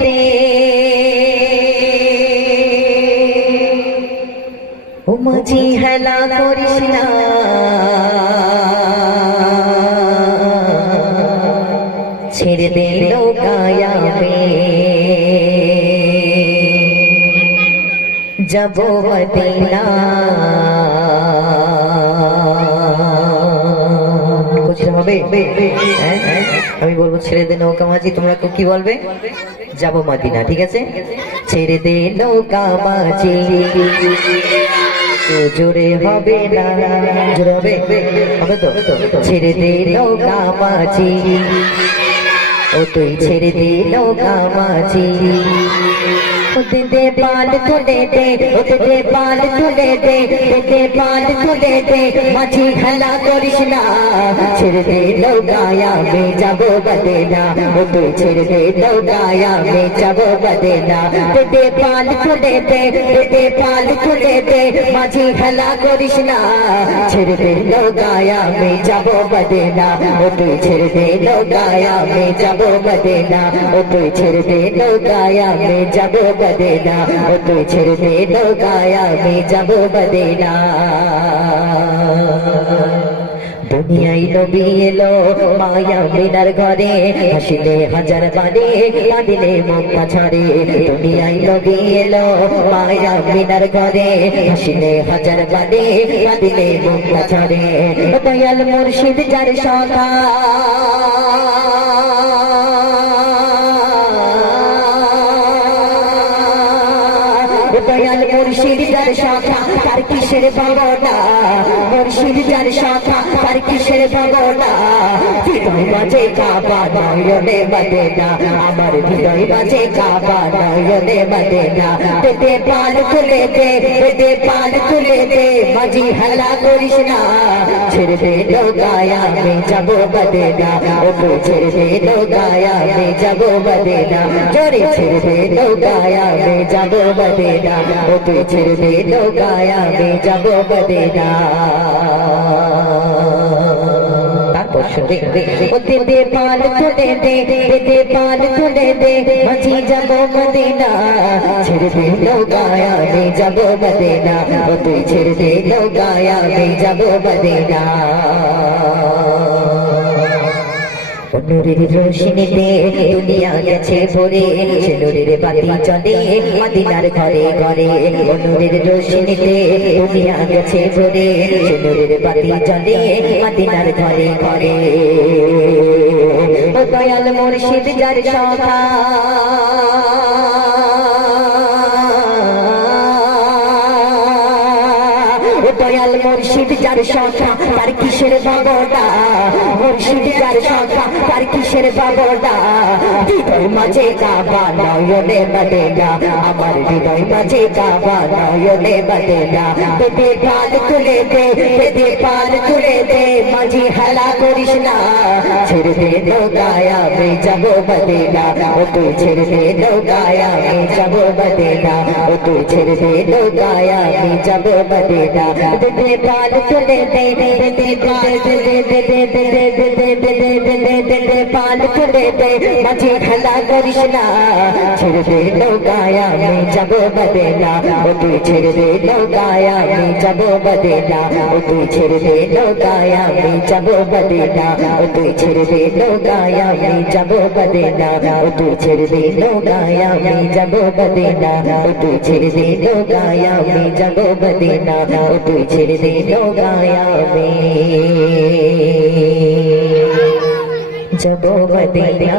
দে ও মাঝি হেলা করিস না ছেড়ে দে নৌকায়াবে যাব মদিনা হবে আমি বলবো ছেড়ে দে নৌকা মাঝি তোমরা কি বলবে যাব মদিনা ঠিক আছে ছেড়ে দে নৌকা মাঝি তো জোরে হবে না জোরে হবে তো ছেড়ে দে নৌকা মাঝি ও তুই ছেড়ে দে নৌকা মাঝি दे पाल तुले दे दे पाल तुले दे दे पाल तुले दे माझी हला करिस ना ছেড়ে দে নৌকায়া মে যাব মদিনা ও তুই ছেড়ে দে নৌকায়া মে যাব মদিনা দে পাল তুলে দে দে পাল তুলে দে माझी हला करिस ना ছেড়ে দে নৌকায়া মে যাব মদিনা ও তুই ছেড়ে দে নৌকায়া মে যাব মদিনা ও তুই ছেড়ে দে নৌকায়া মে যাব मदीना ओ तू ছেড়ে দে নৌকায়া আমি যাব মদিনা দুনিয়ায় নবী এলো মায়া মিনার ঘরে হাসিলে হাজার বারে কাঁদিলে মুক্তা ছড়ে দুনিয়ায় নবী এলো মায়া মিনার ঘরে হাসিলে হাজার বারে কাঁদিলে মুক্তা ছড়ে দয়াল মুর্শিদ যার সখা দয়াল মুর্শিদ যার শাখা তার কিসের ভাবনা মুর্শিদ যার শাখা তার কিসের ভাবনা হৃদয় মাঝে কাবা নয়নে মদিনা আমার হৃদয় মাঝে কাবা নয়নে মদিনা দে পাল খুলে দে দে পাল খুলে দে মাঝি হালা করিস না ছেড়ে দে নৌকায়া আমি যাব মদিনা ও তুই ছেড়ে দে নৌকায়া আমি যাব মদিনা জোরে ছেড়ে দে নৌকায়া আমি যাব মদিনা ও তুই ছেড়ে দে নৌকায়া আমি যাব মদিনা दे पाल तुले दे पाल तुले दे माझी যাব মদিনা ছেড়ে দে নৌকায়া আমি যাব মদিনা ও তুই ছেড়ে দে নৌকায়া আমি যাব মদিনা নূরের রোশনীতে দুনিয়া গেছে ভরে সে নূরের বাতি চলে মদিনার ঘরে ঘরে নূরের রোশনীতে দুনিয়া গেছে ভরে সে নূরের বাতি চলে মদিনার ঘরে ঘরে দয়াল মুর্শিদ যার শাখা দয়াল মুর্শিদ যার শাখা তার কিসের ভাবনা মুর্শিদ যার শাখা তার কিসের ভাবনা হৃদয় মাঝে কাবা নয়নে মদিনা আমার হৃদয় মাঝে কাবা নয়নে মদিনা দে পাল তুলে দে দে পাল তুলে দে মাঝি হালা করিস না ছেড়ে দে নৌকায়া আমি যাব মদিনা ও তুই ছেড়ে দে নৌকায়া আমি যাব মদিনা ও তুই ছেড়ে দে নৌকায়া আমি যাব মদিনা दे पाल तुले दे दे पाल दे पाल तुले दे माझी हला करिस ना ছেড়ে দে নৌকায়া আমি যাব মদিনা ও তুই ছেড়ে দে নৌকায়া আমি যাব মদিনা ও তুই ছেড়ে দে নৌকায়া আমি যাব মদিনা ও তুই ছেড়ে দে নৌকায়া আমি যাব মদিনা ও তুই ছেড়ে দে নৌকায়া আমি যাব মদিনা ও তুই ছেড়ে দে নৌকায়া আমি যাব মদিনা ও তুই ছেড়ে দে নৌকায়া আমি যাব মদিনা